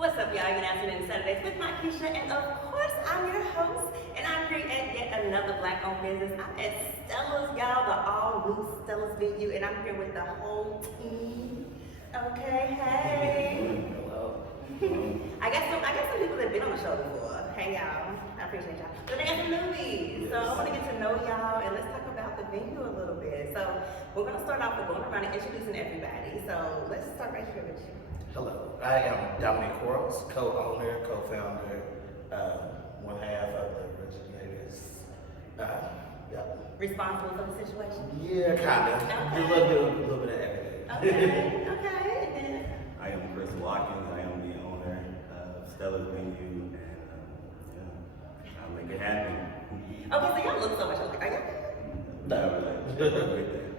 What's up, y'all? You're now tuning in Saturdays with my Keisha, and of course, I'm your host, and I'm here at yet another Black-owned business. I'm at Stella's, y'all, the all-new Stella's venue, and I'm here with the whole team. Okay, hey. Hello. I got some people that have been on the show before. Hey, y'all. I appreciate y'all. But they got some newbies, so I want to get to know y'all, and let's talk about the venue a little bit. So we're gonna start off with going around and introducing everybody. So let's start right here with you. Hello. I am Dominic Quarles, co-owner, co-founder, one half of the originators. Responsible for the situation? Yeah, kinda. Okay. A little bit of everything. Okay. And then I am Chris Watkins. I am the owner of Stella's Venue, and I'll make it happen. okay, so y'all look so much alike. Are y'all?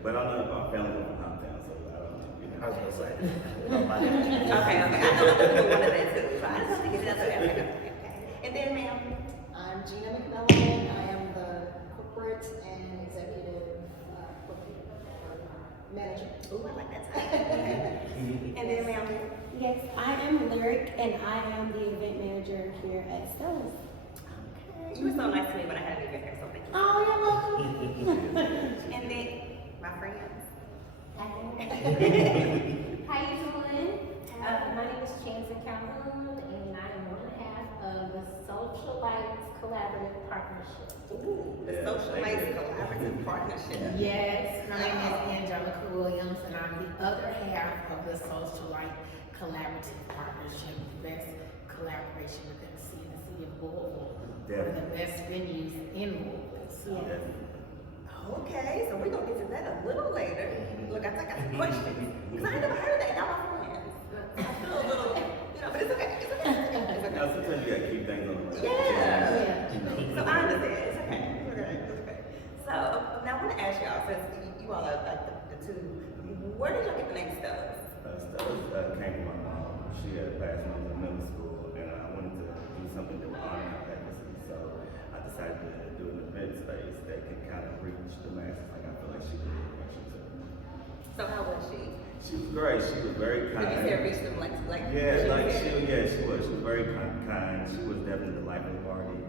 But I'm family from hometown, so I don't know. I was gonna say. Okay. I know other people wanted that too, so I just have to get it out there. Okay. And then, ma'am. I'm Gina McMillan. I am the corporate and executive manager. Ooh, I like that title. And then, ma'am. Yes, I am Lyric, and I am the event manager here at Stella's. Okay. You were so nice to me when I had you here, so thank you. Oh, you're welcome. And then, my friends. How you doing? My name is Chance Calhoun, and I am one half of the Socialites Collaborative Partnership. Ooh, the Socialites Collaborative Partnership. Yes, my name is Angelica Williams, and I'm the other half of the Socialite Collaborative Partnership, the best collaboration within the city of Louisville, one of the best venues in Louisville. So, Okay, so we're gonna get to that a little later. Look, I got some questions. Because I ain't never heard that. Y'all my friends. I feel a little, but it's okay. It's okay. Sometimes you gotta keep things on the road. Yeah. You know. So I understand. It's okay. So now I want to ask y'all, since you all are like the two, where did y'all get the name Stella? Stella came from my mom. She had passed when I was in middle school, and I wanted to do something that would honor her legacy. So I decided to do an event space that can kind of reach the masses like I feel like she did when she took me. So how was she? She was great. She was very kind. Did you say reach them like She was very kind. She was definitely the life of the party.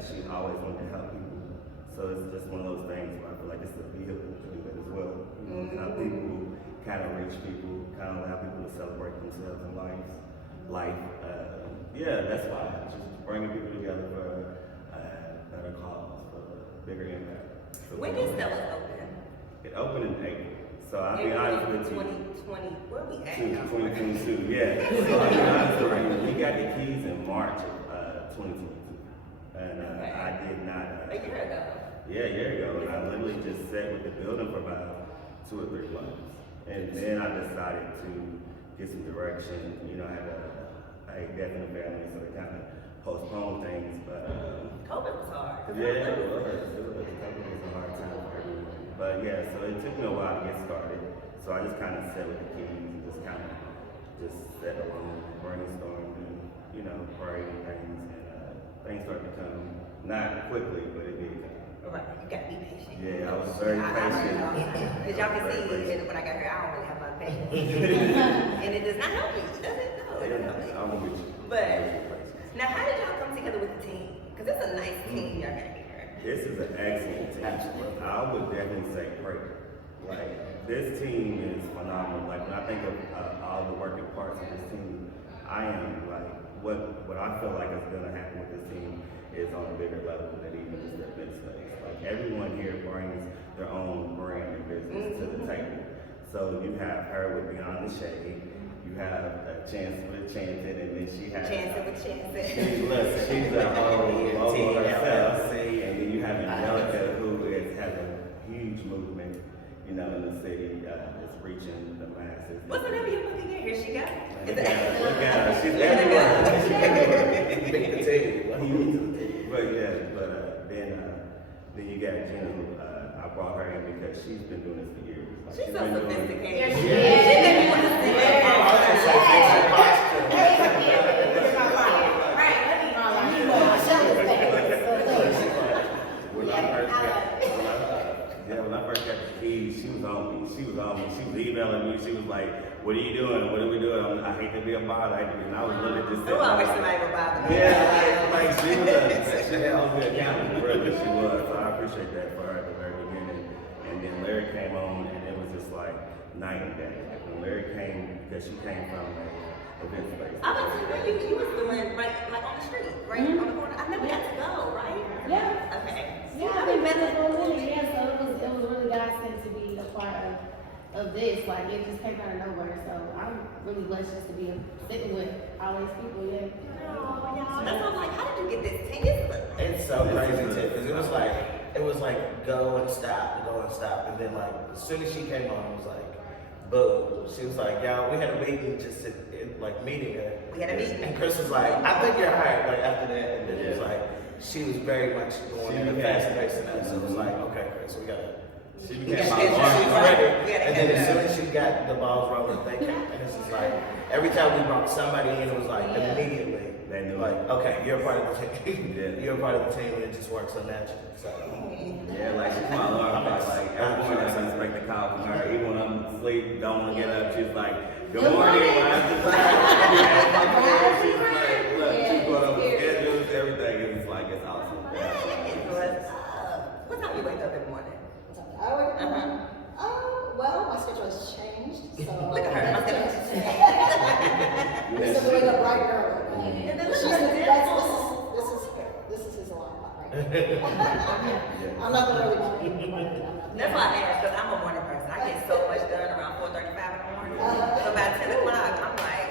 She always wanted to help people. So it's just one of those things where I feel like it's a vehicle to do that as well. You know, how people kind of reach people, kind of allow people to celebrate themselves in life. That's why. Just bringing people together for a better cause, for a bigger impact. So When did Stella open? It opened in April. So I'll be honest with you. 2020, where we at? 2022, yeah. So I'll be honest with you. We got the keys in March of 2022. And I did not. A year ago. Yeah, a year ago. And I literally just sat with the building for about 2 or 3 months. And then I decided to get some direction. I had a death in the family, so they kind of postponed things. But COVID was hard. yeah, it was. COVID was a hard time for everyone. But yeah, so it took me a while to get started. So I just kind of sat with the keys and just sat alone, brainstormed, and prayed and things. And things started to come, not quickly, but it did come. Right, you gotta be patient. Yeah, I was very patient. As y'all can see, when I got here, I don't really have a lot of patience. And it does not help me, does it? No, it doesn't help me. I'm with you. But now, how did y'all come together with the team? Because it's a nice team y'all got here. This is an excellent team. I would definitely say great. Like, this team is phenomenal. Like, when I think of all the working parts of this team, I am like, what I feel like is gonna happen with this team is on a bigger level than even just the event space. Like, everyone here brings their own brand and business to the table. So you have her with Beyond the Shade. You have Chance with Chanted, and then she has Chancing with Chancing. She's a whole logo herself. And then you have Angelica, who has a huge movement, in the city that's reaching the masses. What's the name of your book again? Here she go. Look at her. She's everywhere. Big potato. But then you got Gina, who I brought her in because she's been doing this for years. Like, She's so been doing sophisticated. it. She made me want to sit When I first got the keys, she was on me. She was emailing me. She was like, "What are you doing? What are we doing? I hate to be a bother, and I was literally just Oh, I wish like, somebody would bother me. yeah, like she was good accountable, really, she was. So I appreciate that for her at the very beginning. And then Larry came on, and it was just like night and day. Like when Larry came, because she came from a event space. I was when you was doing right, like on the street, right on the corner. I never got to go, right? Yeah. Okay. Yeah, I've been better for a minute. Yeah, so it was really godsend to be a part of this. Like it just came out of nowhere. So I'm really blessed just to be sitting with all these people. Yeah. Oh, y'all. That's why I'm like, how did you get this ticket? It's so crazy too, because it was like go and stop, and then like as soon as she came on, it was like, boom. She was like, y'all, we had a meeting just to, like meeting her. We had a meeting. And Chris was like, I think you're hired. Like after that, and then it was like, she was very much going in the fast pace than us. So it was like, okay, Chris, we gotta. She We became gotta my get She's arm. ready. We gotta And then get as soon her. as she got the balls rolling, they came. And it's just like every time we brought somebody in, it was like immediately. They knew. Like, okay, you're a part of the team. Yeah. You're a part of the team, and it just works so naturally. So, Yeah, like she's my alarm clock. Like every morning I expect a call from her. Even when I'm asleep, don't want to get up. She's like, "Good morning." When I'm just like, she's like, look, she's going over schedules, everything. It's like it's awesome. What time you wake up in the morning? I would, well, my schedule has changed, so. Look at her. My schedule has This is wake up bright and early. And then look She's at the- that. This is his alarm clock right now. I'm not the early morning. That's why I asked, because I'm a morning person. I get so much done around 4:35 in the morning. So by 10 o'clock, I'm like,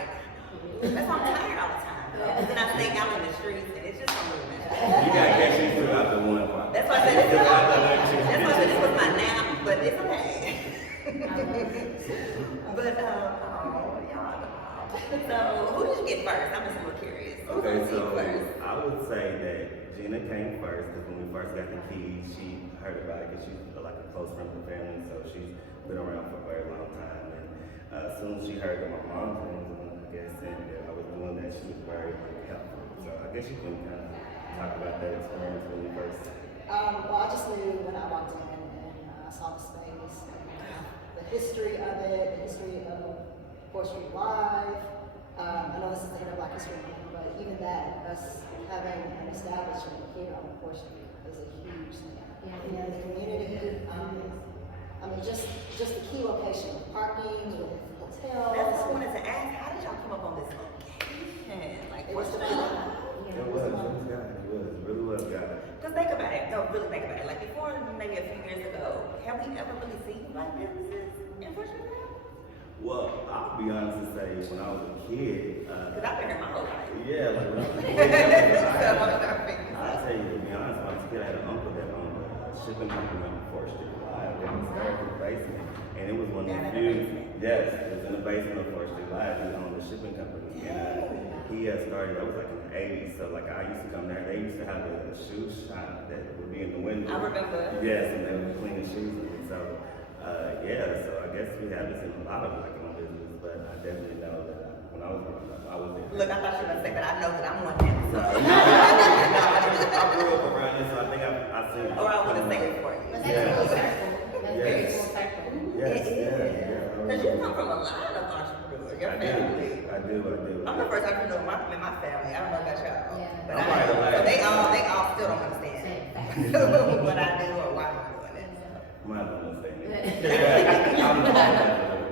that's why I'm tired all the time. Because then I think I'm in the streets, and it's just a movement. You gotta catch these throughout the 1 o'clock. That's why I said this was my nap, but it's okay. But oh, y'all. So who did you get first? I'm just a little curious. Who Okay, did you so get first? I would say that Gina came first because when we first got the keys, she heard about it because she's like a close friend of the family, so she's been around for a very long time. And as soon as she heard that my mom's name was on, I guess, and that I was doing that, she was very helpful. So I guess you can kind of talk about that experience when you first. Well, I just knew when I walked in and I saw the space, the history of it, the history of 4th Street Live. I know this is the head of Black History Month, but even that, us having an establishment here on 4th Street is a huge thing. You know, the community, I mean, just the key location, with parking, with hotels. That's what I wanted to ask. How did y'all come up on this location? Like, It was what's the the It really was God. Because think about it. No, really think about it. Like before, maybe a few years ago, have we ever really seen black businesses in Fortune? Well, I'll be honest and say, when I was a kid, Because I've been here my whole life. yeah, like when I was a kid, I'll tell you, to be honest, when I was a kid, I had an uncle that owned a shipping company on 4th Street Live. It was started in the basement, and it was one of the few. Yes, it was in the basement of 4th Street Live. He owned a shipping company, and he started. That was like in the '80s. So like I used to come there. They used to have a shoe shop that would be in the window. I remember. Yes, and they would clean the shoes. And so yeah, so I guess we haven't seen a lot of black-owned business, but I definitely know that when I was growing up, I was there. Look, I thought you were going to say, but I know that I'm one now. So. I grew up around this, so I think I've seen it. Or I would have said it for you. But Yeah. that's full circle. That's very Yes. full circle. Yes, It is. yeah. Because you come from a line of entrepreneurs. Your family. I do. I'm the first entrepreneur in my family. I don't know about y'all. Yeah. But I'm right away. so they all still don't understand what I do or why I'm doing it. Might not understand it. I'm not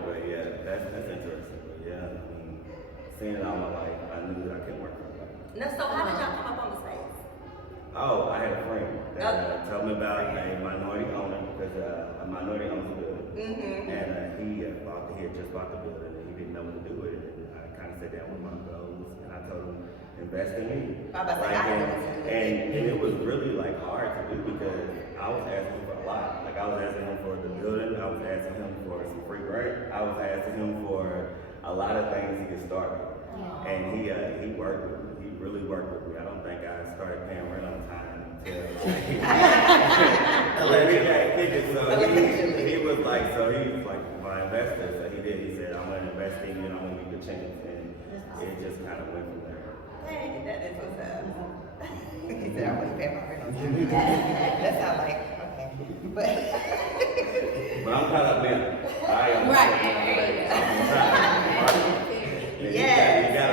but yeah, that's interesting. But yeah, I mean, seeing it all my life, I knew that I couldn't work for it. No, so how did y'all come up on the space? Oh, I had a friend that told me about a minority owner because a minority owns a building. Mm-hmm. And he had just bought the building and he didn't know what to do with it. And I kind of sat down with my goals and I told him, invest in me. I was about to say, I didn't know what to do with it. And it was really like hard to do because I was asking for a lot. Like I was asking him for the building, I was asking him for some free rent, I was asking him for a lot of things to get started. And he worked with me. He really worked with me. I don't think I started paying rent on time until he was like my investor. So he said, I'm gonna invest in you and I'm gonna give you a chance. And it just kind of went from there. Hey, that is what's up. He said, I wouldn't pay my rent on time. That sounds like, okay. But I'm kind of bent. I am. Right. I'm trying. Yes. You got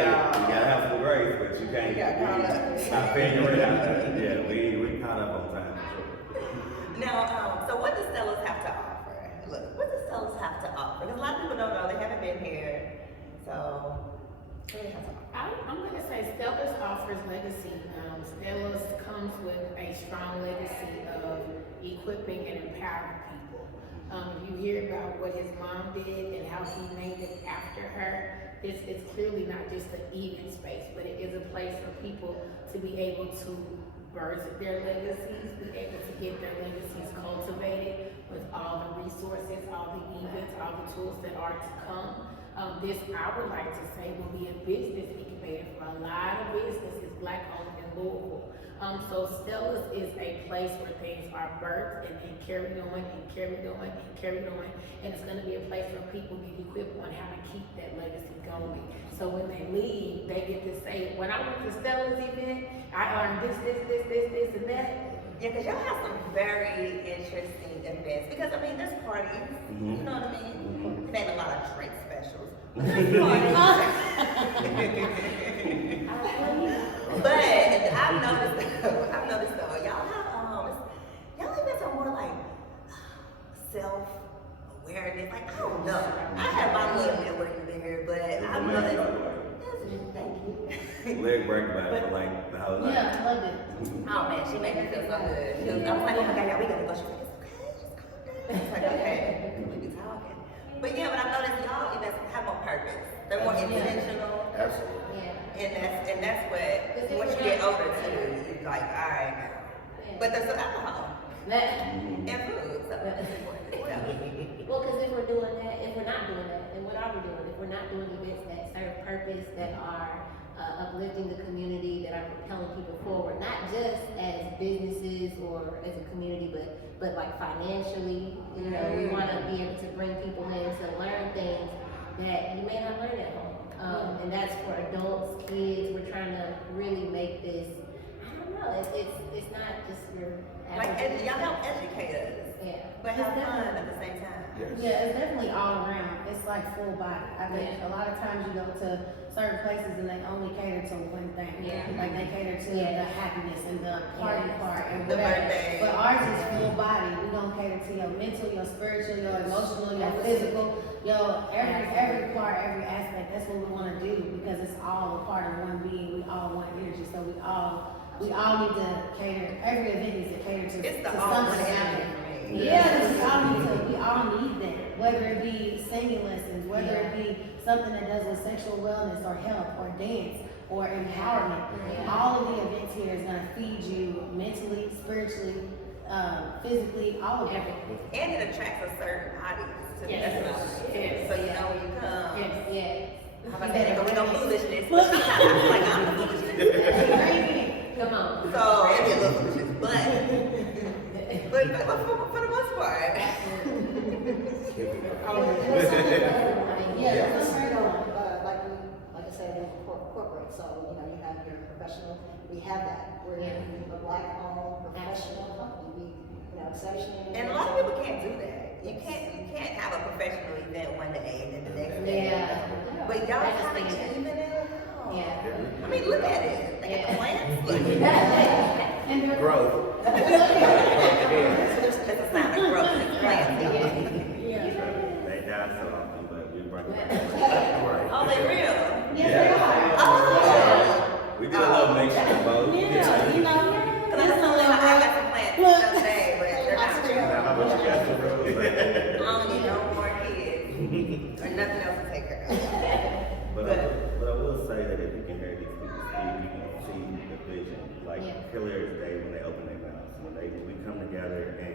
but you can't. We got caught up. Stop figuring it out. Yeah, we caught up on time for sure. Now, so what does Stella's have to offer? Look, what does Stella's have to offer? Because a lot of people don't know, they haven't been here. So, what do they have to offer? I'm gonna say Stella's offers legacy. Stella's comes with a strong legacy of equipping and empowering people. If you hear about what his mom did and how he named it after her, it's clearly not just an eating space, but it is a place for people to be able to birth their legacies, be able to get their legacies cultivated with all the resources, all the events, all the tools that are to come. This, I would like to say, will be a business incubator for a lot of businesses, Black owned in Louisville. So Stella's is a place where things are birthed and then carried on and carried on and carried on. And it's gonna be a place where people get equipped on how to keep that legacy going. So when they leave, they get to say, when I went to Stella's event, I learned this, and that. Yeah, because y'all have some very interesting events. Because, I mean, there's parties, you know what I mean? It ain't a lot of drink specials. But there's parties. But I've noticed though, y'all have, y'all events are more like self-awareness. Like, I don't know. I have my little networking there, but I've noticed. Thank you. Leg break about it for like the whole night. Yeah, I love it. Oh man, she made me feel so good. I was like, oh my god, yeah, we gotta go. She's like, it's okay, just calm down. It's like, okay, we be talking. But yeah, but I've noticed y'all events have more purpose. They're more intentional. Absolutely. And that's what, once you get older too, you're like, all right now. But there's some alcohol and food, so that's important as well. Well, because if we're doing that, if we're not doing that, then what are we doing? If we're not doing events that serve purpose, that are uplifting the community, that are propelling people forward, not just as businesses or as a community, but like financially, you know, we want to be able to bring people in to learn things that you may not learn at home. And that's for adults, kids. We're trying to really make this, I don't know, it's not just your Like, average. y'all help educate us, Yeah. but have fun at the same time. Yes. Yeah, it's definitely all around. It's like full body. I think a lot of times you go to certain places and they only cater to one thing. Yeah. Like they cater to Yeah. the happiness and the party part and The whatever. birthday. But ours is full body. We don't cater to your mental, your spiritual, your emotional, your physical, your every part, every aspect. That's what we want to do because it's all a part of one being. We all want energy, so we all need to cater. Every event needs to cater to It's the to all one something out energy there. for me. Yeah, we all need that. Whether it be singing lessons, whether it be something that does with sexual wellness or health or dance or empowerment. All of the events here is gonna feed you mentally, spiritually, physically, all of it. And it attracts a certain audience too. Yes. That's what I'm Yes. So you know when you come. Yes. How about that? But we no foolishness. But sometimes I feel like I'm the foolishness. Come on. So maybe a little foolishness, but for the most part. Yeah, It's like I said, corporate, so, you know, you have your professional, we have that. We're a Black-owned professional company, we, you know, exceptionally. And a lot of people can't do that. You can't have a professional event one day and then the next day. Yeah. But y'all That's kind of the thing. even it. Yeah. I mean, look at it. Look at the plants. Look. and they're Growth. That's a sign of growth. It's plants. They die so often, but we bring them back. Right. Oh, they real. yes, they are. Oh. We did a little mixture of both. Yeah, you know, Because I got some plants the other day, but they're not real. How much you got to roll? I don't need no more kids or nothing else to take care of. But I will say that if you can hear these people speak, you can see the vision. Like clear as day when they open their mouths. When we come together and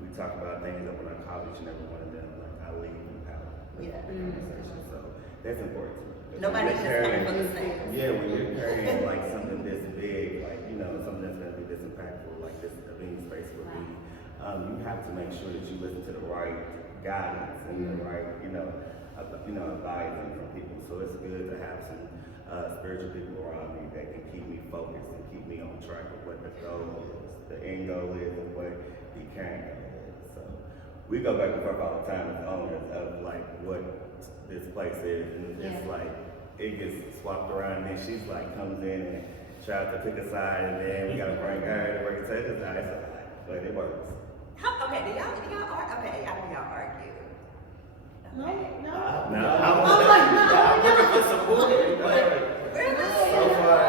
we talk about things that when I call each and every one of them, like I lead in power. Yeah. The conversation. So that's important to me. Nobody's just coming from the same. Yeah, when you're carrying like something this big, like, you know, something that's gonna be this impactful, like this event space will be, you have to make sure that you listen to the right guidance and the right, advising from people. So it's good to have some spiritual people around me that can keep me focused and keep me on track of what the goal is, the end goal is, and what the current goal is. So we go back and forth all the time as owners of like what this place is, and it's like it gets swapped around and she's like comes in and tries to pick a side, and then we gotta bring her to work. So it's nice, but it works. Okay, do y'all argue? Okay, I think y'all argue. No. No, I'm looking for some movie, but Really? so far,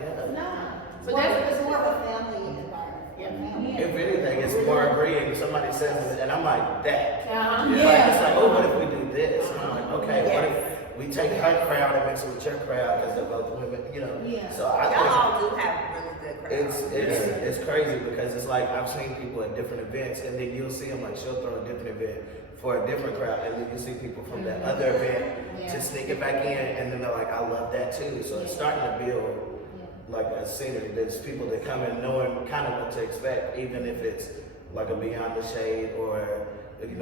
yeah. No. So Well, that's it's more of a family environment. Yeah. Family. If anything, it's more agreeing. Somebody says it, and I'm like, that. Uh-huh. Like, Yeah. it's like, oh, what if we do this? And I'm like, okay, what if we take her crowd and mix it with your crowd because they're both women, you know? Yeah. So I Y'all think all do have really good crowds. it's crazy because it's like I've seen people at different events, and then you'll see them like she'll throw a different event for a different crowd, and then you see people from that other event just sneak it back in, and then they're like, I love that too. So it's starting to build like a scenery. There's people that come in knowing kind of what to expect, even if it's like a Beyond the Shade or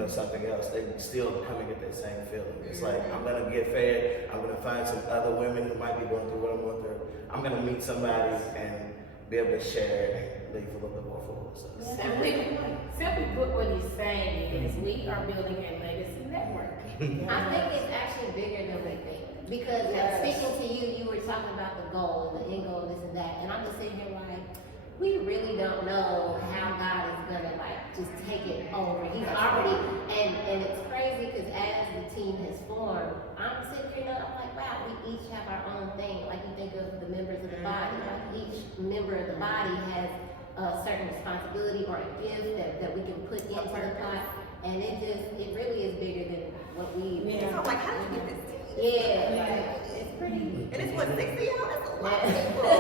something else. They still come and get that same feeling. It's like I'm gonna get fed. I'm gonna find some other women who might be going through what I'm going through. I'm gonna meet somebody and be able to share and leave a little bit more full. So Simply put, what he's saying is we are building a legacy network. I think it's actually bigger than we think. Because speaking to you, you were talking about the goal and the end goal, this and that. And I'm just sitting here like, we really don't know how God is gonna like just take it over. He's already, and it's crazy because as the team has formed, I'm sitting here now, I'm like, wow, we each have our own thing. Like you think of the members of the body, like each member of the body has a certain responsibility or a gift that we can put into the pot. And it really is bigger than what we. So I'm like, how did you get this team? Yeah, it's pretty. And it's what, 60 y'all? That's a lot of people.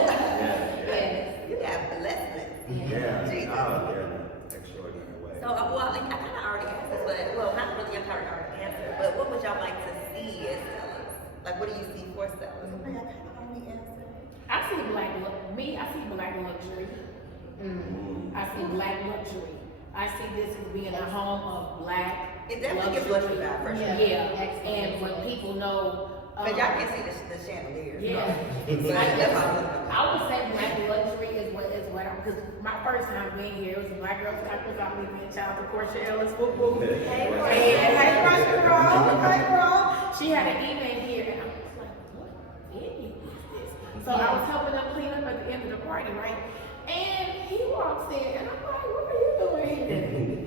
Yes. You have blessings. Yeah, Jesus. they're in an extraordinary way. So, well, I kind of already answered, but, well, not really, I kind of already answered, but what would y'all like to see as Stellas? Like, what do you see for Stellas? I kind of already answered. I see black luxury. I see black luxury. I see this as being a home of black It definitely gives luxury vibe, for sure. Yeah, and when people know. But y'all can see the chandelier. Yeah. I would say black luxury is what because my first time being here, it was a black girl talking about me being child to Portia Ellis. Whoop whoop. Hey, girl. She had an event here, and I was like, what venue is this? So I was helping them clean up at the end of the party, right? And he walks in, and I'm like, what are you doing here?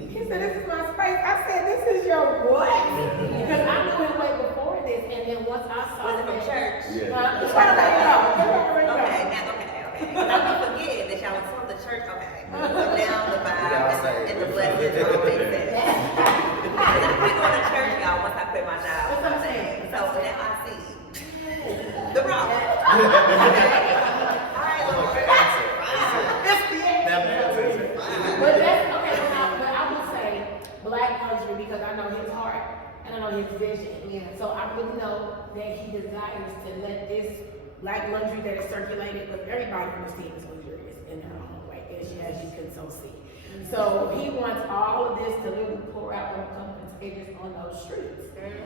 He said, this is my space. I said, this is your what? Because I knew him way before this, and then once I saw Was it from church? It's right now. Okay, now, okay. Now we forget that y'all was from the church, okay. But now the vibe and the blessings all make sense. I quit going to church, y'all, once I quit my job. So now I see the problem. All right, Lord. But that's okay, but I would say black luxury because I know his heart and I know his vision. Yeah. So I really know that he desires to let this black luxury that is circulated, because everybody on this team is luxurious in their own way, as you can so see. So he wants all of this to literally pour out and come contagious on those streets.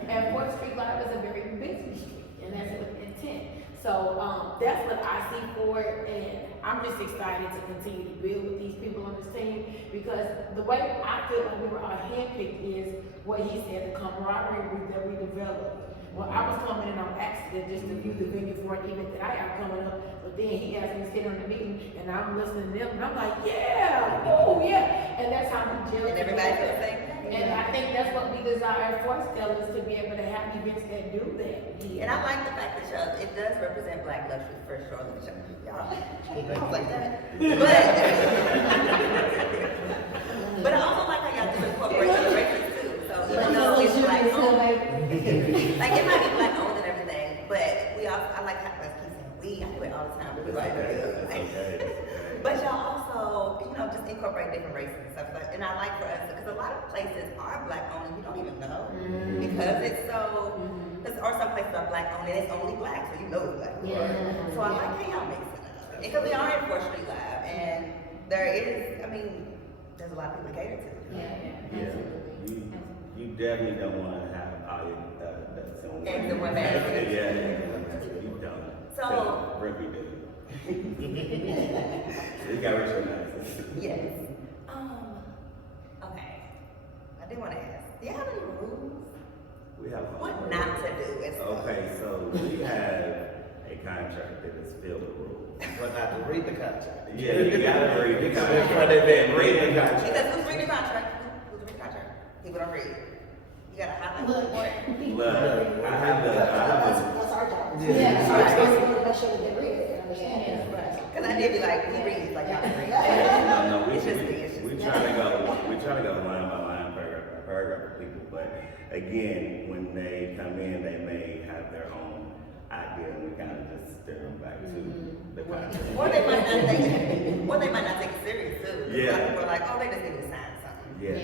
And 4th Street Live is a very busy street, and that's with intent. So that's what I see for it, and I'm just excited to continue to build with these people on this team because the way I feel like we were all handpicked is what he said, the camaraderie that we developed. Well, I was coming in on accident just to view the venue for an event that I have coming up, but then he asked me to sit on the meeting, and I'm listening to them, and I'm like, yeah, oh yeah, and that's how we gel. And everybody feels the same thing. And I think that's what we desire for Stella is to be able to have events that do that. And I like the fact that y'all, it does represent black luxury for sure. Look at y'all. I was like that. But I also like how y'all do incorporate other races too. So even though it's black owned, like it might be black owned and everything, but we also, I like how, let's keep saying we, I do it all the time, but we like But y'all also, just incorporate different races and stuff like. And I like for us because a lot of places are black owned and you don't even know because it's so. Or some places are black owned and it's only black, so you know it's black. Yeah. So I like how y'all mix it up because we are in 4th Street Live and there is, there's a lot of people to cater to. You definitely don't want to have all your ducks in one Eggs in one basket. You don't. So- Really do. So you got to recognize it. Yes. Okay. I do want to ask, do you have any rules? We have What not to do? Okay, so we have a contract that is filled with rules. But not to read the contract. Yeah, you gotta read the You gotta contract. read the contract. Because who's reading the contract? Who's reading the contract? People don't read. You gotta highlight. Look, Look, I have That's our job. Yeah. It's our responsibility to make sure that they read it and understand it. Because I did be like, who reads? Like, y'all read. No, It's just me. It's just we me. try to go line by line, paragraph by paragraph with people. But again, when they come in, they may have their own idea, and we kind of just steer them back to the contract. Or they might not take it. Or they might not take it serious too. Yeah. Some people are like, oh, they just need to sign something. Yeah.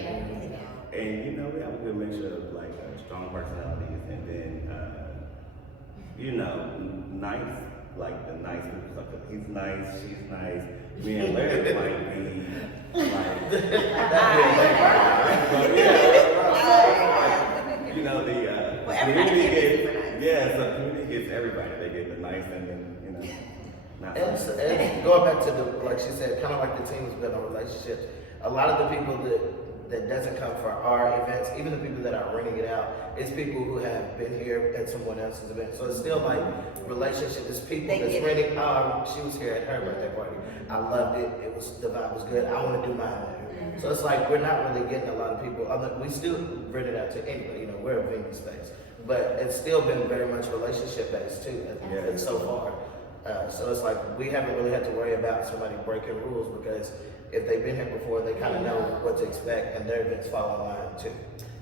You know. And you know, we have a good mixture of like strong personalities, and then you know, nice, like the nice people. So he's nice, she's nice. Me and Larry might be like, you know, the Well, everybody community can't be gets, super nice. yeah, so the community gets everybody. They get the nice and then you know, not nice. And going back to the, like she said, kind of like the team has been on relationships. A lot of the people that doesn't come for our events, even the people that are renting it out, it's people who have been here at someone else's event. So it's still like relationship. It's people They that's get it. renting. She was here at her birthday party. I loved it. The vibe was good. I want to do mine. So it's like we're not really getting a lot of people. We still rent it out to anybody. You know, we're a venue space, but it's still been very much relationship based too. So far. So it's like we haven't really had to worry about somebody breaking rules because if they've been here before, they kind of know what to expect and their events fall in line too.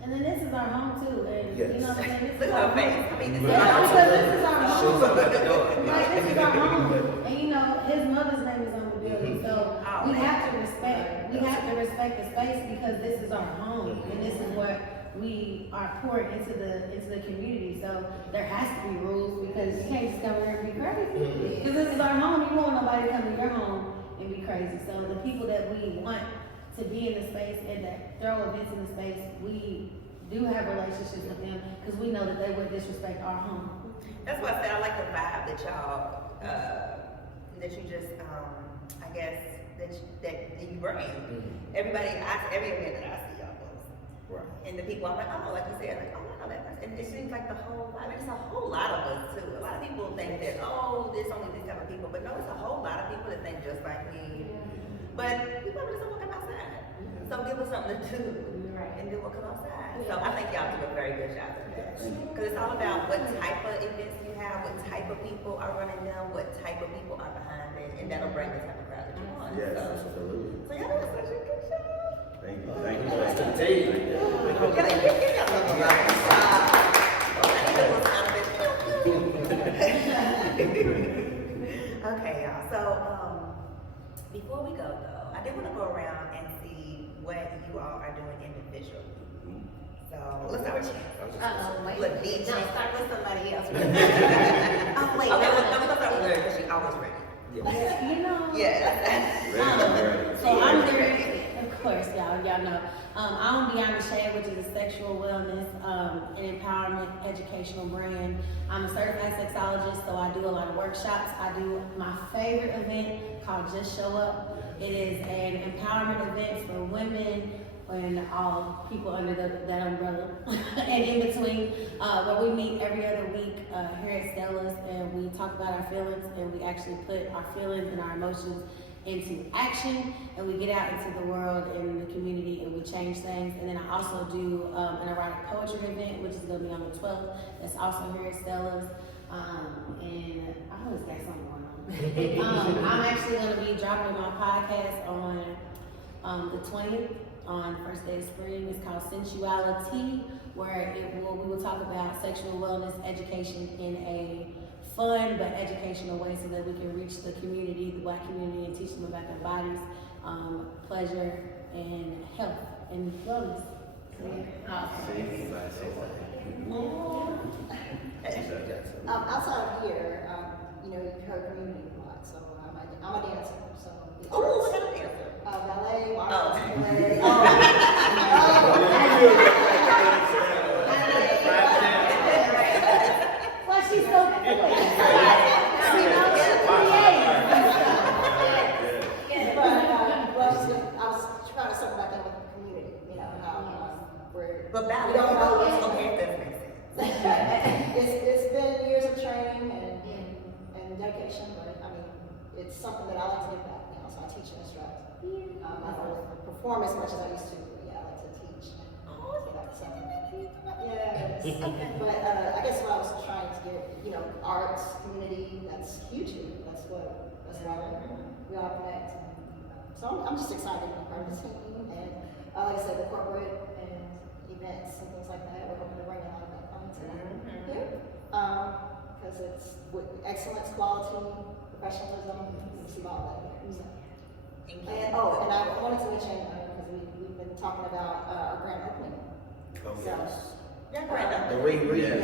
And then this is our home too, and Yes. you know what I'm saying? This Look is at our her face. home. I mean, this is Yeah, because this is our Shoes home. up at the door. Like, this is our home. And you know, his mother's name is on the building, so Oh, we man. have to respect the space because this is our home, and this is what we are pouring into the community. So there has to be rules because you can't just come here and be crazy. Because this is our home. You don't want nobody to come to your home and be crazy. So the people that we want to be in the space and that throw events in the space, we do have relationships with them because we know that they would disrespect our home. That's why I said I like the vibe that y'all, that you just, I guess, that you bring. Everybody, every event that I see y'all post. Right. And the people, I'm like, oh, like you said, like, oh, I know that person. And it seems like the whole, I mean, it's a whole lot of us too. A lot of people think that, oh, there's only this type of people. But no, it's a whole lot of people that think just like me. But we probably just don't want to come outside. So give us something to do. And then we'll come outside. So I think y'all do a very good job of that. Because it's all about what type of events you have, what type of people are running them, what type of people are behind it, and that'll bring the type of crowd that you want. Yes, So absolutely. y'all doing such a good job. Thank you. Thank you. That's the team. Give y'all some love. I need a little sound of it. Okay, y'all. So before we go though, I did want to go around and see what you all are doing individually. So let's start with you. Wait. Look, bitch. No, start with somebody else. Oh wait, no, okay, no. we're gonna start with Larry because she always ready. You know. Yeah. So I'm there, of course, y'all know. I'm Beyond the Shade, which is a sexual wellness and empowerment educational brand. I'm a certified sexologist, so I do a lot of workshops. I do my favorite event called Just Show Up. It is an empowerment event for women and all people under that umbrella and in between, where we meet every other week here at Stella's, and we talk about our feelings, and we actually put our feelings and our emotions into action, and we get out into the world and the community, and we change things. And then I also do an erotic poetry event, which is going to be on the 12th. That's also here at Stella's, and I always got something going on. I'm actually going to be dropping my podcast on the 20th. On the first day of spring. It's called Sensuality, where we will talk about sexual wellness education in a fun but educational way so that we can reach the community, the Black community, and teach them about their bodies, pleasure, and health and wellness. Outside of here, you know, you've heard community a lot, so I'm a dancer, so. Oh, what kind of dancer? Ballet, Oh. ballet. Well, she's so cool. She knows she's creative. I was trying to circle back in with the community, you know, how we're. But ballet, we don't know okay, yet. that makes sense. It's been years of training and it's something that I like to give back, you know, so I teach and instruct. I don't perform as much as I used to, but yeah, I like to teach. So that's something. Yes. But I guess what I was trying to get, you know, arts, community, that's huge here. That's why we all connect. So I'm just excited to be part of the team. And like I said, the corporate and events and things like that, we're hoping to bring a lot of that clientele here. Because it's with excellence, quality, professionalism, we see all that here. So. And I wanted to mention, because we've been talking about our grand opening. Oh, So, yes. Your grand The opening. re-grand.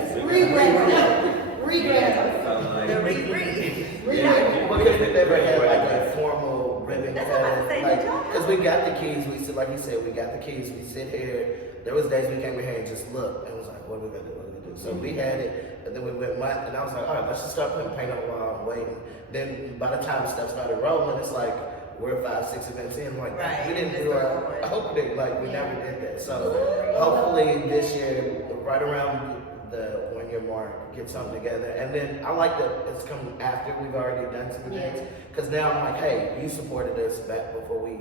Because we never had like a formal ribbon That's what I was cutting, saying, like, did y'all? because we got the keys, we sit, like you said, we got the keys, we sit here, there was days we came in here and just looked, and was like, what are we gonna do, what are we gonna do? So we had it, and then we went month, and I was like, all right, let's just start putting paint on the wall and waiting. Then by the time stuff started rolling, it's like, we're 5-6 events in, like, Right. we didn't do our, I hope we didn't, like, we never did that. So Ooh. hopefully this year, right around the 1 year mark, get something together. And then I like that it's coming after we've already done some events, because now I'm like, hey, you supported us back before we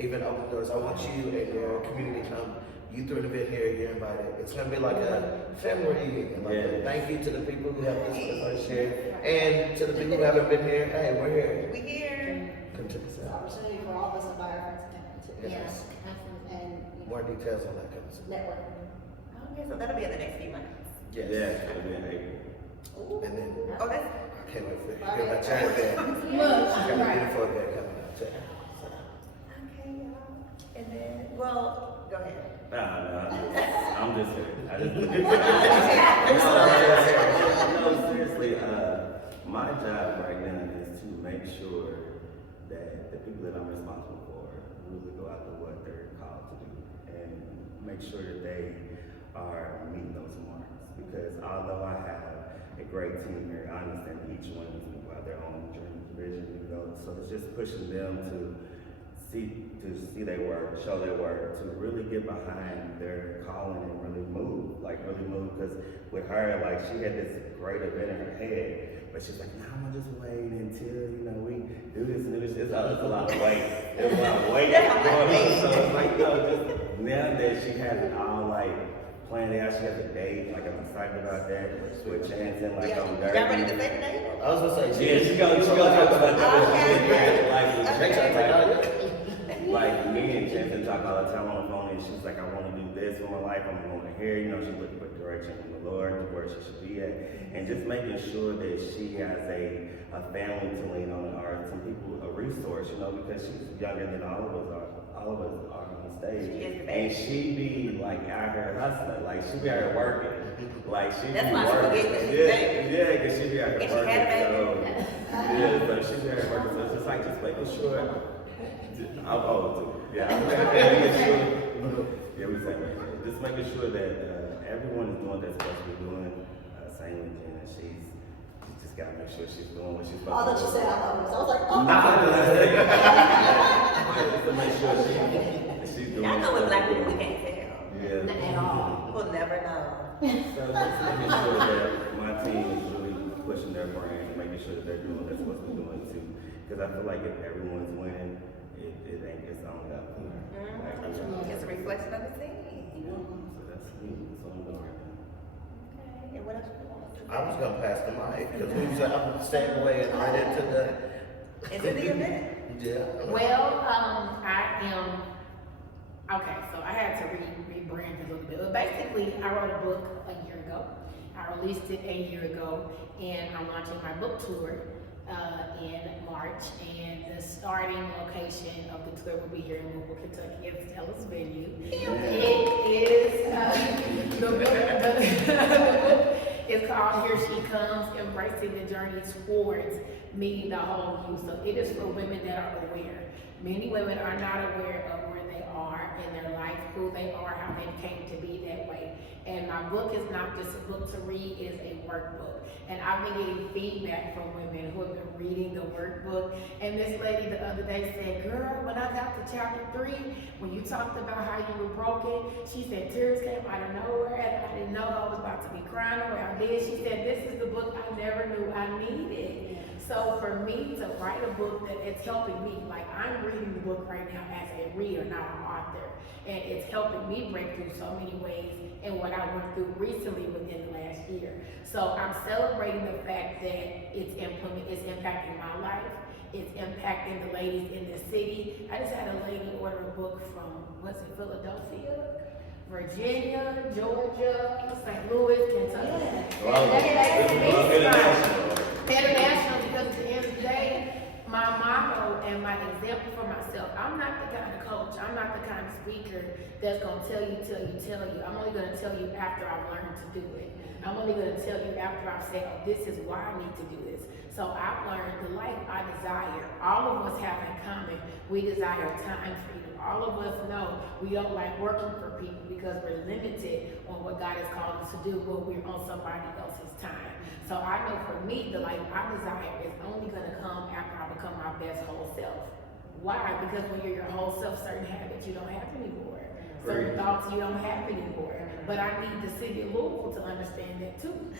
even opened doors. I want you and your community to come. You threw an event here, you're invited. It's gonna be like a family reunion. Like a thank you to the people who helped us for the first year, and to the people who haven't been here. Hey, we're here. We here. Come check us It's an out. opportunity for all of us to buy our friends and family too. Yes. And, you know, More details on that comes. networking. Okay, so that'll be in the next few months. Yes. Yeah, it'll be in April. Ooh. And then Oh, that's. I can't wait for hear about your event. Look, She's got a right. beautiful event coming up too. So. Okay, y'all. And then, well, go ahead. I'm just here. I just, no, seriously, my job right now is to make sure that the people that I'm responsible for really go out to what they're called to do and make sure that they are meeting those marks. Because although I have a great team here, I understand that each one of these people have their own dreams, vision, you know. So it's just pushing them to see their work, show their work, to really get behind their calling and really move. Because with her, like, she had this great event in her head, but she's like, no, I'm gonna just wait until, you know, we do this and do this. It's a lot of wait. It's a lot of wait going on. So it's like, you know, just now that she has it all, like, planned out, she has a date, like, I'm excited about that. With Chance and, like, on Y'all ready to say the name? I was gonna say, Yeah, she gonna talk about that. Okay. Like me and Jensen talk all the time on the phone, and she's like, I want to do this with my life. I'm going to hear, you know, she's looking for direction from the Lord, to where she should be at, and just making sure that she has a family to lean on, or some people, a resource, you know, because she's younger than all of us are on stage, and she be like out here hustling, like she be out here working, like she That's be why she working, forget that she's baby. because she be out And here she working, had a so baby. so she be out here working, so it's just like just making sure. I'm old too. Yeah, making sure. Yeah, we say that. Just making sure that everyone is doing what they're supposed to be doing. Same with Jenna. She's just gotta make sure she's doing what she's Oh, I thought supposed you to do. said I love her, so I was like, oh. Just to make sure she's doing. Y'all know with black people we can't tell. Yeah. Not at all. We'll never know. So just making sure that my team is really pushing their brand, and making sure that they're doing what they're supposed to be doing too. Because I feel like if everyone's winning, it ain't it's only up. It's a reflection of the team. So that's me. That's what I'm doing right now. Okay, and what else you want to do? I was gonna pass the mic because we was I'm staying away and right into the. Is it the event? Yeah. Well, I am, okay, so I had to rebrand it a little bit. But basically, I wrote a book a year ago. I released it a year ago, and I'm launching my book tour in March. And the starting location of the tour will be here in Louisville, Kentucky at Stella's venue. It is, the book is called Here She Comes, Embracing the Journey Towards Meeting the Whole You. So it is for women that are aware. Many women are not aware of where they are in their life, who they are, how they came to be that way. And my book is not just a book to read, it is a workbook. And I've been getting feedback from women who have been reading the workbook. And this lady the other day said, girl, when I got to chapter 3, when you talked about how you were broken, she said tears came out of nowhere and I didn't know I was about to be crying the way I did. She said, this is the book I never knew I needed. So So for me to write a book that it's helping me, like I'm reading the book right now as a reader, not an author, and it's helping me break through so many ways in what I went through recently within the last year. So I'm celebrating the fact that it's impacting my life. It's impacting the ladies in the city. I just had a lady order a book from, was it Philadelphia? Virginia, Georgia, St. Louis, Kentucky. International, because at the end of the day, my motto and my example for myself, I'm not the kind of coach, I'm not the kind of speaker that's gonna tell you. I'm only gonna tell you after I've learned to do it. I'm only gonna tell you after I've said, oh, this is why I need to do this. So I've learned the life I desire. All of us have in common, we desire time freedom. All of us know we don't like working for people because we're limited on what God has called us to do when we're on somebody else's time. So I know for me, the life I desire is only gonna come after I become my best whole self. Why? Because when you're your whole self, certain habits you don't have anymore. Certain thoughts you don't have anymore. But I need the city of Louisville to understand that too.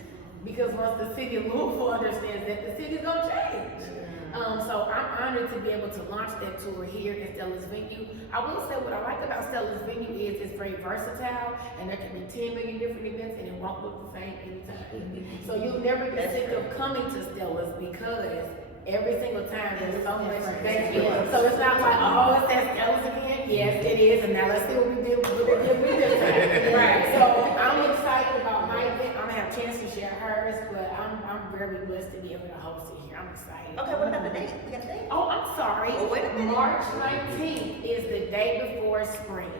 Because once the city of Louisville understands that, the city's gonna change. So I'm honored to be able to launch that tour here in Stella's venue. I will say what I like about Stella's venue is it's very versatile, and there can be 10 million different events and it won't look the same anytime. So you'll never get sick of coming to Stella's because every single time there's so much thank you. So it's not like, oh, it's at Stella's again. Yes, it is, and now let's see what we did with this time. Right. So I'm excited about my event. I'm gonna have a chance to share hers, but I'm very blessed to be able to host it here. I'm excited. Okay, what about the date? We got a date? Oh, I'm sorry. Oh, wait a minute. March 19th is the day before spring.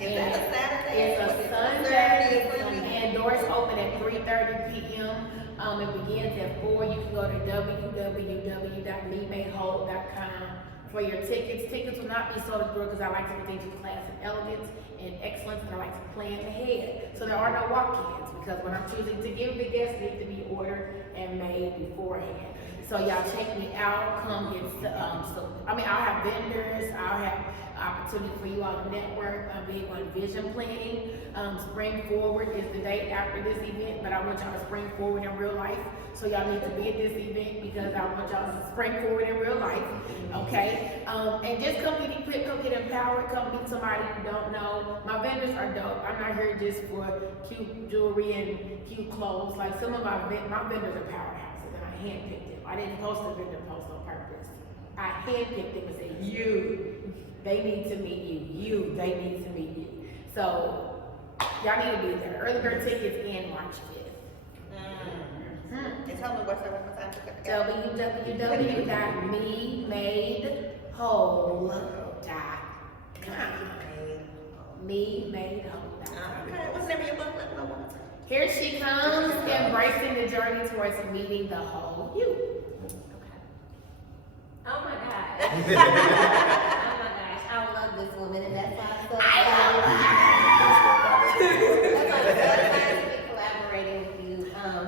Is that a Saturday? It's a Sunday, and doors open at 3:30 p.m. It begins at 4. You can go to www.memadewhole.com for your tickets. Tickets will not be sold at the door because I like to do things with class and elegance and excellence, and I like to plan ahead. So there are no walk-ins because what I'm choosing to give the guests need to be ordered and made beforehand. So y'all check me out. Come get I'll have vendors. I'll have opportunity for you all to network. I'm big on vision planning. Spring Forward is the date after this event, but I want y'all to spring forward in real life. So y'all need to be at this event because I want y'all to spring forward in real life. Okay? And just come get equipped, come get empowered, come meet somebody you don't know. My vendors are dope. I'm not here just for cute jewelry and cute clothes. Like some of my vendors are powerhouses, and I handpicked them. I didn't post a vendor post on purpose. I handpicked them and said, they need to meet you. They need to meet you. So y'all need to be there. Early bird tickets in March 5th. And tell me what's the one more time. www.memadewhole.com. memadewhole.com. Okay, what's the name of your book? Let me know one more time. Here she comes, embracing the journey towards meeting the whole you. Oh my gosh. Oh my gosh. I love this woman, and that's why I'm so excited. That's why I'm so excited to be collaborating with you,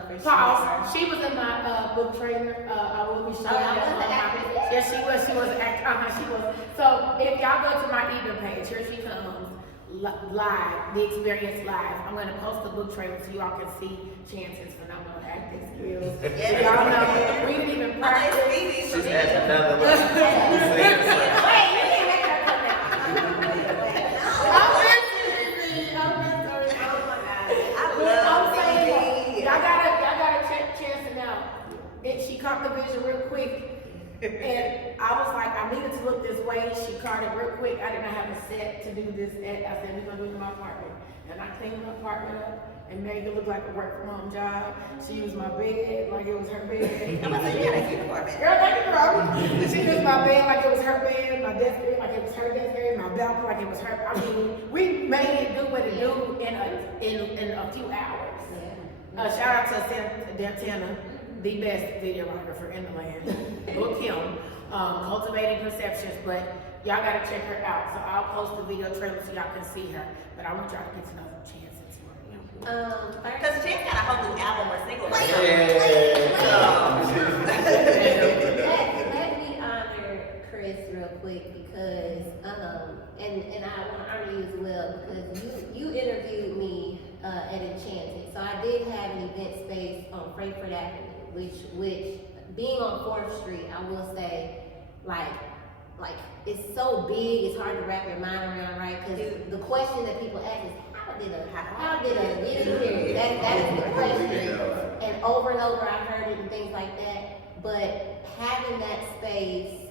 for sure. Pause. She was in my book trailer. I will be showing I was that. the actress. Yes, she was. She was an actor. She was. So if y'all go to my event page, here she comes. Live, the experience live. I'm going to post the book trailer so y'all can see Chance's phenomenal acting skills. Yes. Y'all know we didn't even practice. She's had another one. Wait, you didn't make her come out. I'm missing. Oh my God. I'm saying, y'all gotta check Chance out. She caught the vision real quick. And I was like, I needed to look this way. She caught it real quick. I did not have a set to do this at. I said, we're gonna do it in my apartment. And I cleaned my apartment up and made it look like a work from home job. She used my bed like it was her bed. I'm gonna say you got a cute apartment. Girl, thank you, girl. She used my bed like it was her bed, my desk area like it was her desk area, my balcony like it was her. I mean, we made it do what it do in a few hours. Shout out to Dantana, the best videographer in the land. Book him, Cultivating Perceptions, but y'all gotta check her out. So I'll post the video trailer so y'all can see her. But I want y'all to get to know Chance's work. Because Chance got a whole new album or single. Let me honor Chris real quick because, and I want to honor you as well because you interviewed me at Enchanted. So I did have an event space on Frankfurt Avenue, which being on 4th Street, I will say, like it's so big, it's hard to wrap your mind around, right? Because the question that people ask is, how did a get here? That is the question. And over I've heard it and things like that. But having that space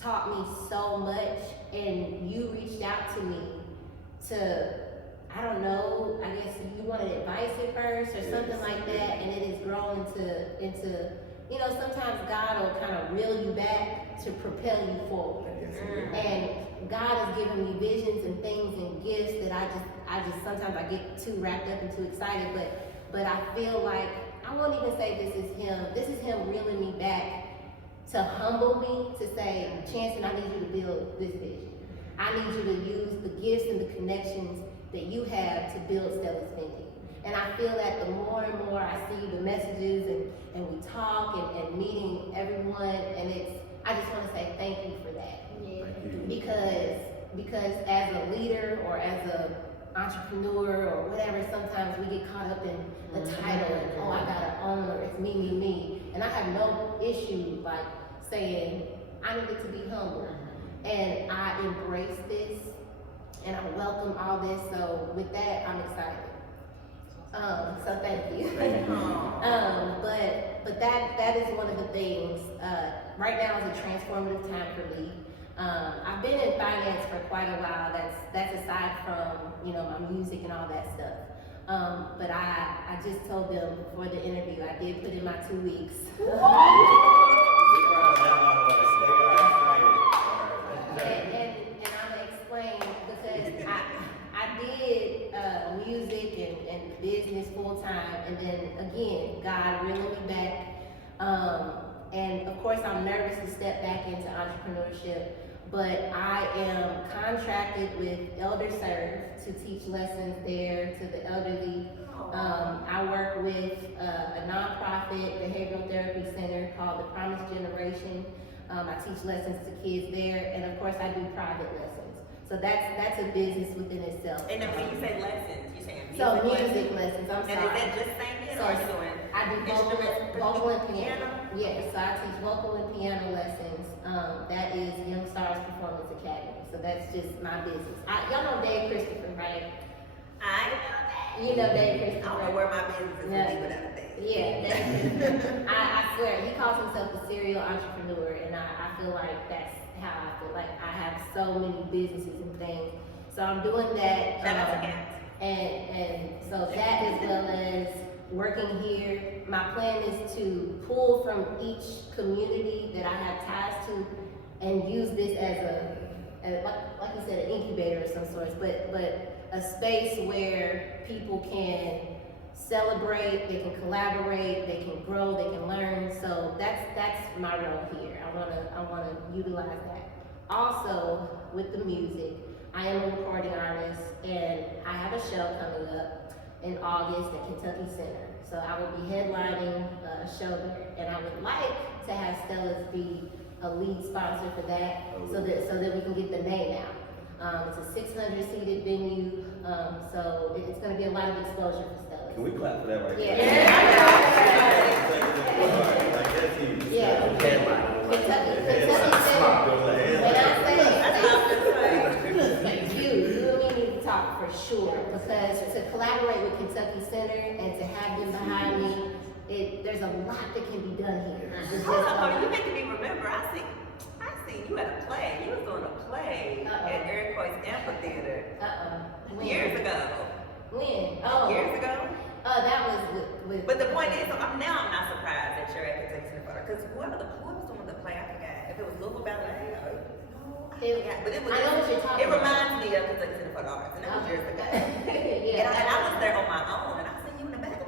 taught me so much, and you reached out to me to, I don't know, I guess you wanted advice at first or something like that, and it has grown into you know, sometimes God will kind of reel you back to propel you forward. And God has given me visions and things and gifts that I just sometimes I get too wrapped up and too excited, but I feel like, I won't even say this is him reeling me back to humble me, to say, Chancellor, I need you to build this vision. I need you to use the gifts and the connections that you have to build Stella's Vineyard. And I feel that the more and more I see the messages and we talk and meeting everyone, and I just want to say thank you for that. Because as a leader or as a entrepreneur or whatever, sometimes we get caught up in the title and, oh, I gotta own, or it's me. And I have no issue like saying I needed to be humble. And I embrace this and I welcome all this. So with that, I'm excited. So thank you. But that is one of the things. Right now is a transformative time for me. I've been in finance for quite a while. That's aside from, you know, my music and all that stuff. But I just told them before the interview, I did put in my 2 weeks. And I'm gonna explain, because I did music and business full time, and then again, God reeled me back. And of course, I'm nervous to step back into entrepreneurship, but I am contracted with Elder Serve to teach lessons there to the elderly. I work with a nonprofit behavioral therapy center called the Promise Generation. I teach lessons to kids there, and of course, I do private lessons. So that's a business within itself. And then when you say lessons, you're saying music lessons. I'm sorry. And is that just singing, or are you doing I do vocal and piano. piano? Yes, so I teach vocal and piano lessons. That is Young Stars Performance Academy. So that's just my business. Y'all know Dave Christopher, right? I know that. You know Dave I Christopher. don't know where my business is Yeah. without a thing. Yeah, I swear, he calls himself a serial entrepreneur, and I feel like that's how I feel like I have so many businesses and things. So I'm doing that. Shout out to Kat. And so that, as well as working here, my plan is to pull from each community that I have ties to and use this as like you said, an incubator of some sorts, but a space where people can celebrate, they can collaborate, they can grow, they can learn. So that's my role here. I wanna utilize that. Also, with the music, I am a recording artist, and I have a show coming up in August at Kentucky Center. So I will be headlining a show there, and I would like to have Stella's be a lead sponsor for that, so that we can get the name out. It's a 600 seated venue, so it's going to be a lot of exposure for Stella. Can we clap for that right Yeah. there? Kentucky Center. When I say you and me need to talk for sure, because to collaborate with Kentucky Center and to have them behind me, there's a lot that can be done here. You making me remember. I seen you at a play. You was doing a play at Eric Coy's Amphitheater years ago. When? Oh. Years ago. That was with. But the point is, I'm not surprised that you're at Kentucky Center Photo, because who was doing the play? I forgot if it was Louisville Ballet or I forgot. But it was. I know what you're talking It about. reminds me of Kentucky Center Photo Arts, and that was years ago. Yeah. And I was there on my own, and I seen you in the back.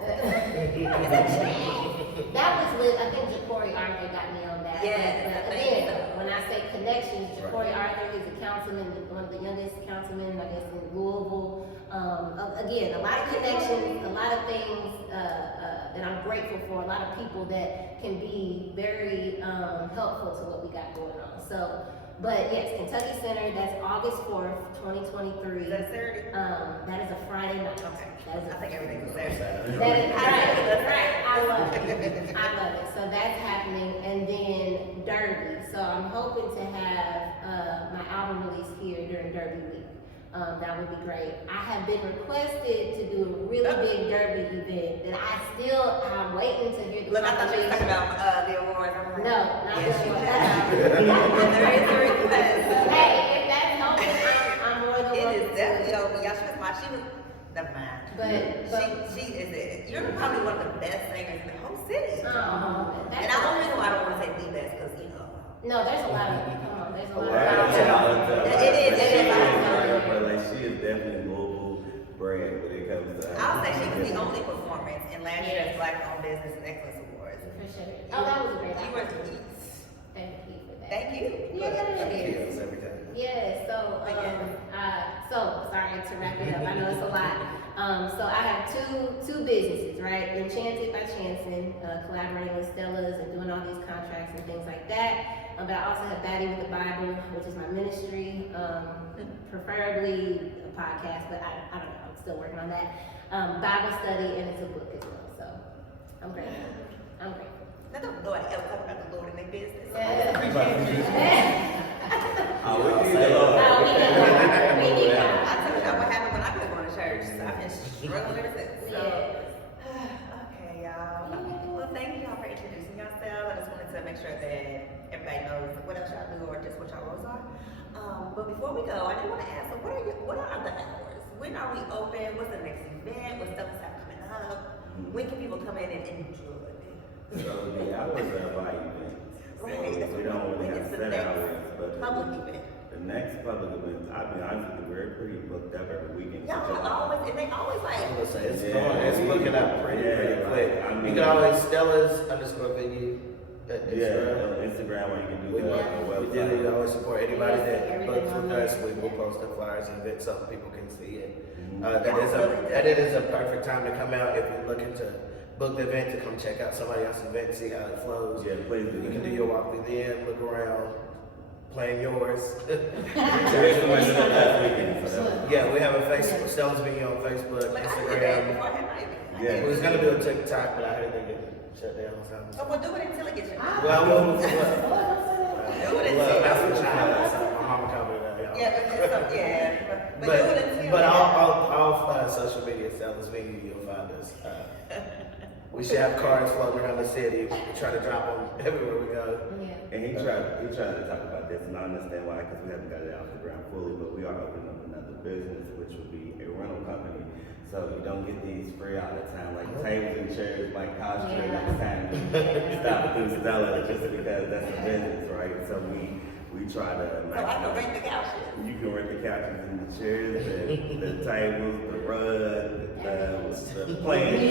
That was with, I think Ja'Cory Arthur got me on that. Yes, But I think again, so. when I say connections, Ja'Cory Arthur is a councilman, one of the youngest councilmen, I guess, in Louisville. Again, a lot of connections, a lot of things that I'm grateful for, a lot of people that can be very helpful to what we got going on. So But yes, Kentucky Center, that's August 4th, 2023. Is that a Saturday? That is a Friday night. Okay. That is I a think everything's a Saturday. That is right. I love it. I love it. So that's happening, and then Derby. So I'm hoping to have my album release here during Derby week. That would be great. I have been requested to do a really big Derby event that I'm waiting to hear the Look, I thought you were talking confirmation. about the awards. I'm like, No, not yes, the you awards. have. There is a request. Hey, if that's helping, I'm more than It welcome is to definitely it. open. Y'all, she was, never mind. But She is it. You're probably one of the best singers in the whole city. that's And I only know I don't want to say the best because, you know. no, there's a lot of come on, there's a lot Wow. of It is. But like she is definitely Louisville bred when it comes to. I'll say she was the only performance in last year's Black Owned Business and Excellence Awards. Appreciate it. Oh, that was a great You were opportunity. Thank you for that. Thank you. Yes. Yes, everything. Yeah, so sorry to wrap it up. I know it's a lot. So I have two businesses, right? Enchanted by Chancing, collaborating with Stella's and doing all these contracts and things like that. But I also have Batty with the Bible, which is my ministry. Preferably a podcast, but I don't know. I'm still working on that. Bible study, and it's a book as well. So I'm grateful. I'm grateful. Now don't nobody ever talk about the Lord in their business. We need I God. told y'all what happened when I've been going to church. So I've been struggling ever since. So, okay, y'all. Well, thank y'all for introducing yourselves. I just wanted to make sure that everybody knows what else y'all do or just what y'all roles are. But before we go, I did want to ask, so what are the hours? When are we open? What's the next event? What stuff is coming up? When can people come in and enjoy? So the hours are by events. Right. So we don't really have It's the set next hours, but public event. the next public event, I'll be honest with you, we're pretty booked up every weekend. Y'all are always, and they always like, I'm gonna say it's Yeah. going, it's looking up pretty quick. I You mean- can always Stella's_venue. Yeah, on Instagram, or you can do We the website. do always support anybody that Everything books on with there. us. We will post the flyers and events so people can see it. Mhm. That is a perfect time to come out if you're looking to book the event, to come check out somebody else's event, see how it flows. Yeah, please do. You can do your walkthrough then, look around, plan yours. Today's the Wednesday of last weekend, so that was- Yeah, we have a Facebook, Stella's Venue on Facebook, like I did that Instagram. before I had my event. Yeah. We was gonna do a TikTok, but I heard they get shut down or Oh, something. well, do it until it gets you. Well, Do it until. that's from China, so my mama called me that. Yeah, but that's some, yeah. But do it until. But all social media, Stella's Venue, you'll find us. We should have cars floating around the city. We try to drop them everywhere we go. Yeah. And he tried to talk about this, and I understand why, because we haven't got it off the ground fully, but we are opening up another business, which would be a rental company. So you don't get these free all the time, like tables and chairs, like cost you next time. Stop through Stella just because that's a business, right? So we try to. So I can rent the couches. You can rent the couches and the chairs, the tables, the rug, the plants.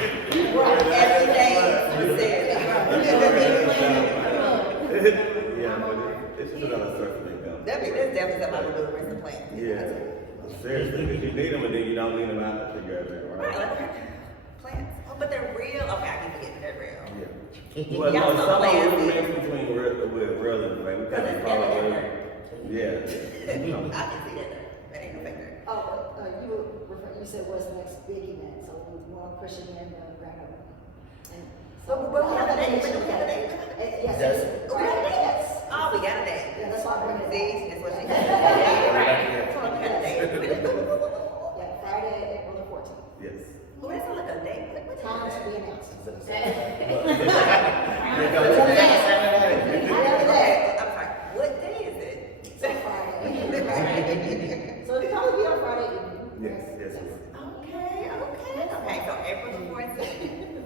Every day, you said. Yeah, but it's just another source of income. That's definitely something I would do, rent the plant. Yeah, seriously, because you need them and then you don't need them out to figure everything, Right, right? like plants. Oh, but they're real. Okay, I keep forgetting they're real. Well, Y'all no, so some of them classy. mix between real and fake. We Because kind it's of call it evident. yeah. I can see that. That ain't no fake there. Oh, you said what's the next big event, so we want Christian and Grand Opening. And so But we have a date, Christian but we have a day. date. Yes. That's- We have a date. Yes. Oh, we got a date. Yeah, that's why I bring it up. See, that's what she said. Yeah, right. So we got a date. Yeah, Friday, April the 14th. Yes. Well, that's not like a date. What Time is to that? be announced. I'm sorry. What day is it? So Friday. So it'll probably be on Friday evening. Yes, yes, yes. Okay. So April the 14th.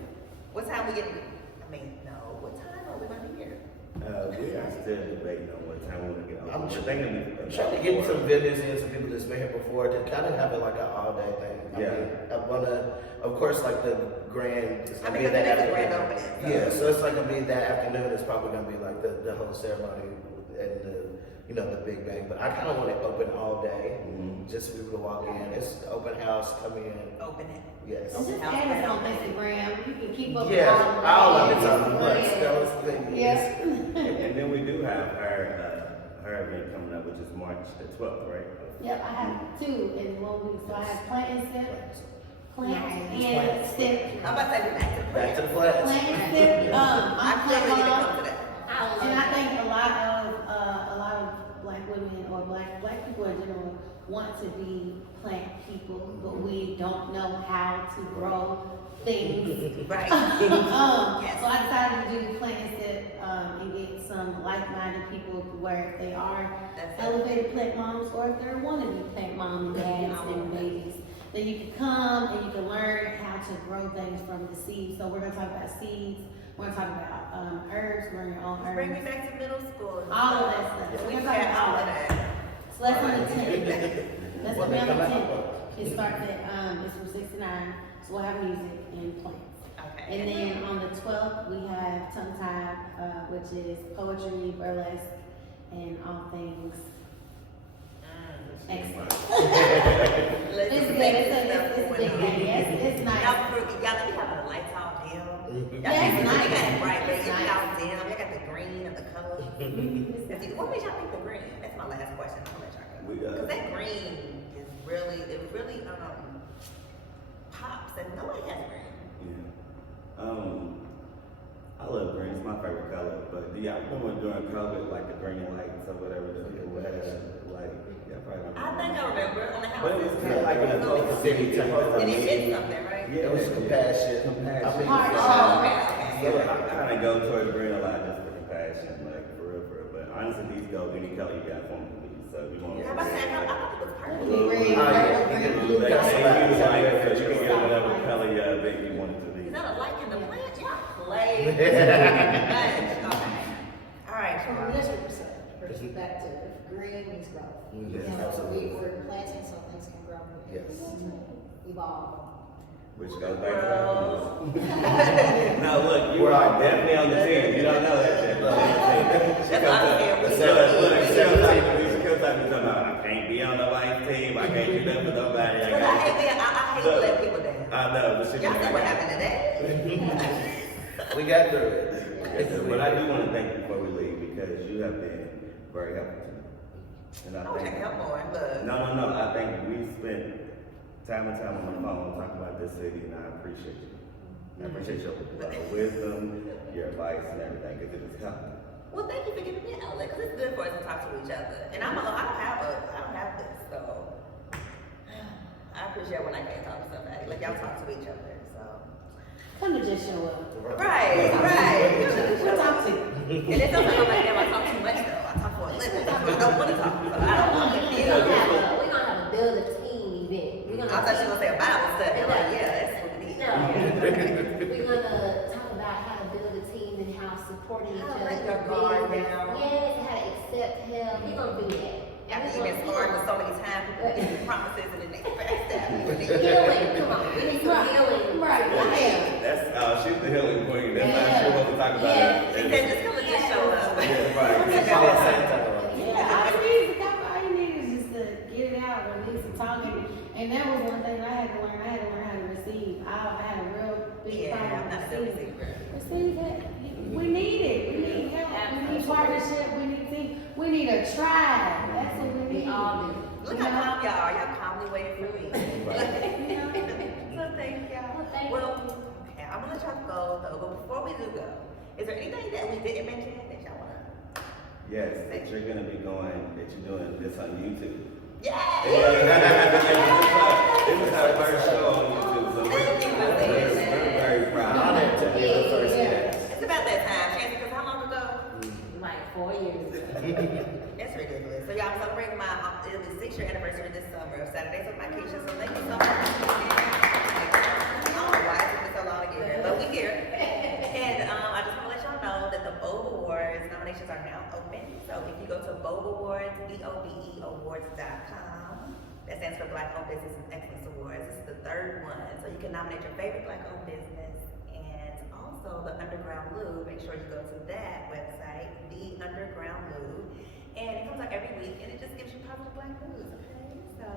What time we get? I mean, no. What time are we gonna be here? We are still debating on what time we're gonna get on. I'm We're trying thinking to get some vendors in, some people that's been here before, to kind of have it like an all-day thing. Yeah. I wanna, of course, like the grand, it's I gonna mean, be that it's a grand afternoon. opening. Yeah, so it's like gonna be that afternoon, it's probably gonna be like the whole ceremony and the big bang. But I kind of want it open all day, just for people to walk in. It's open house, come in, Open it. yes. And just add us on Instagram. You can keep up with Yes, all of it's the on the brands. Stella's thing. Yes. And then we have her event coming up, which is March the 12th, right? Yep, I have two in 1 week. So I have plant and sip, plant Plants. and sip. I'm about to say Back to the flats. Plant and sip, I I'm feel plant really to mom. come to that. And I think a lot of black women or black people in general want to be plant people, but we don't know how to grow things. Right. So I decided to do plant and sip, and get some like-minded people where if they are That's it. elevated plant moms or if they're wannabe plant mom dads and babies, then you can come and you can learn how to grow things from the seeds. So we're gonna talk about seeds, we're gonna talk about herbs, growing your own Bring me herbs, back to middle school. all of that stuff. So We we're got talking all about of that. that. So that's on the 10th. That's What gonna be they on the come out 10th. for? It starts at, it's from 6 to 9, so we'll have music and plants. Okay. And then on the 12th, we have tongue tie, which is poetry, burlesque, and all things excellent. It's good, it's a big thing, it's nice. Y'all let me have the lights all dim. Yeah, it's nice. You got it bright, but It's it's nice. all dim. You got the green and the colors. What made y'all pick the green? That's my last question. I'm gonna let y'all go. We Because that green is really, pops, and nobody has green. Yeah. I love green. It's my favorite color. But do y'all remember during COVID, like the green lights or whatever that people had? Like, yeah, probably don't I think I remember on the house. But it's kind of like an opposed city type of And it thing. did something, right? Yeah, It was compassion. Compassion. I think Heart it's- shot. Oh, okay, okay. So I kind of go towards green a lot just for compassion, like for real. But honestly, these go any color you got for me. So if you want Yeah, I'm about to say, I thought it was purple. Green, Oh, yeah. purple, blue, Like, white. say you like it, so you can get whatever color you think you want it to be. Is that a light in the plant? Y'all play much. Okay. All right, From a y'all. ministry perspective, green means growth. Yes, You know, absolutely. we're planting so things can grow, Yes. evolve. Which goes back to Bro. No, look, you are definitely on the team. You don't know that yet. But on the team. She That's what I'm saying. comes up- look, she comes up and talking about, I can't be on nobody's team. I can't do nothing for nobody. But I hate to let people down. I know, but she Y'all see what happened today? We got through it. But I do want to thank you before we leave because you have been very helpful to me. And I wish I could help more, but. No. I think we spent time and time on the phone talking about this city, and I appreciate you. I appreciate your wisdom, your advice, and everything because it is helpful. Well, thank you for giving me an outlet, because it's good for us to talk to each other. And I don't have this, so. I appreciate when I can't talk to somebody, like y'all talk to each other, so. Come to just show up. Right. We'll talk to you. And then sometimes I'm like, damn, I talk too much though. I talk for a living, that's what I don't want to talk, so I don't want to We're feel. gonna have a build a team event. We're I gonna thought you were gonna say a Bible study, I'm like, yeah, that's what we need. No. We're gonna talk about how to build a team and how supporting each How to other. let your guard is. down. Yes, and how to accept help. We're gonna do that. After you've been scarred for so many times, people give you promises and then they backstab you. Healing, come on, we need some healing. Right, yeah. That's she's the healing queen. That's not sure what to talk about. Yeah. She said, just come and just show up. Yeah, right. All at the same time. Yeah, all you need is all you need is just to get it out, release and talk. And that was one thing that I had to learn. I had to learn how to receive. I had a real big Yeah, problem I'm not a good receiving. receiver. Receive it. We need it. We need help. We need partnership. We need team. We need a tribe. That's what we need. We all do. Look how calm y'all are. Y'all calmly waiting for me. You know? So thank y'all. Well, thank Well, okay, I'm gonna let y'all go though, but before we do go, is there anything that we didn't mention that y'all wanna? Yes, that you're gonna be that you're doing this on YouTube. Yay! This is our first show on YouTube, so we're very proud. Honored to be the first guest. It's about that time, Chance, because how long ago? Like 4 years ago. That's ridiculous. So y'all, I'm celebrating it'll be 6-year anniversary this summer of Saturdays with my Keisha, so thank you so much. I don't know why it took me so long to get here, but we here. And I just want to let y'all know that the Vogue Awards nominations are now open. So if you go to Vogue Awards, VOBE Awards.com, that stands for Black Owned Business and Excellence Awards. This is the third one. So you can nominate your favorite Black owned business. And also the Underground Lube. Make sure you go to that website, The Underground Lube. And it comes out every week and it just gives you positive Black news, okay? So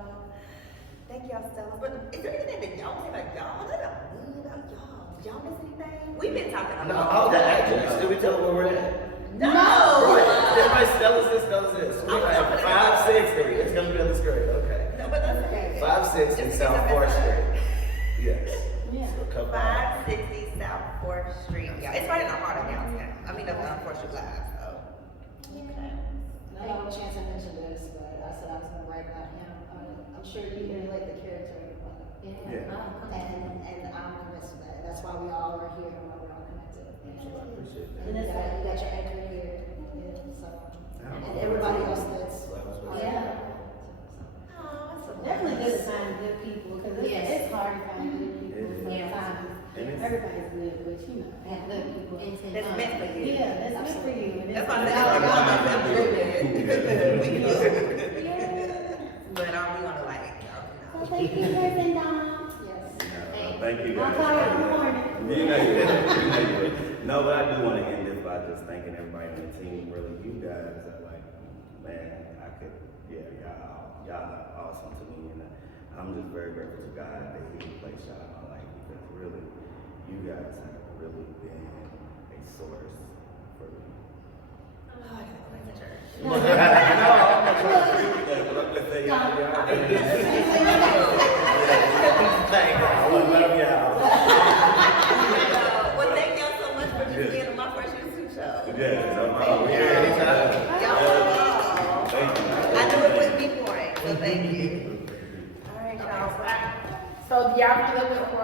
thank y'all, Stella. But is there anything that y'all say about y'all? What about me, about y'all? Did y'all miss anything? We've been talking a No, lot. all the actors. Did we tell them where we're at? No! Everybody 560 South 4th Street. Yes. Yeah. So come by. 560 South 4th Street. Yeah, it's right in the heart of downtown. I mean, up on 4th Street Live, so. Okay. I don't have a chance to mention this, but I said I was gonna write about him. I'm sure you can relate the character. Yeah. Oh, And I'm convinced of that. That's why we all are here and why we're all connected. I appreciate And that. you got your anchor here, yeah, so, and everybody else that's. Yeah. Oh, that's so Definitely nice. good to find good people, because Yes. it's hard to find good people Yeah. sometimes. And it's- Everybody's good, but you know, have good people. That's meant for you. Yeah, that's meant for you. And That's it's- why I said, I'm good. We good. Yeah. But we gonna like, So thank you, President Dom. Yes. Thank you I'll guys. call you in the morning. You know you will. You know you will. No, but I do want to end this by just thanking everybody on the team. Really, you guys are like, man, I could, yeah, y'all are awesome to me, and I'm just very grateful to God that He placed y'all in my life, because really, you guys have really been a source for me. oh, I gotta go back to church. No, I'm not trying to agree with that, but I'm just saying, Thank you. I love y'all. Well, thank y'all so much for just being on my first YouTube show. Yes, no problem. Yeah, anytime. Y'all are Thank you. I knew it wouldn't be boring, so thank you. All right, y'all. So y'all feel like we're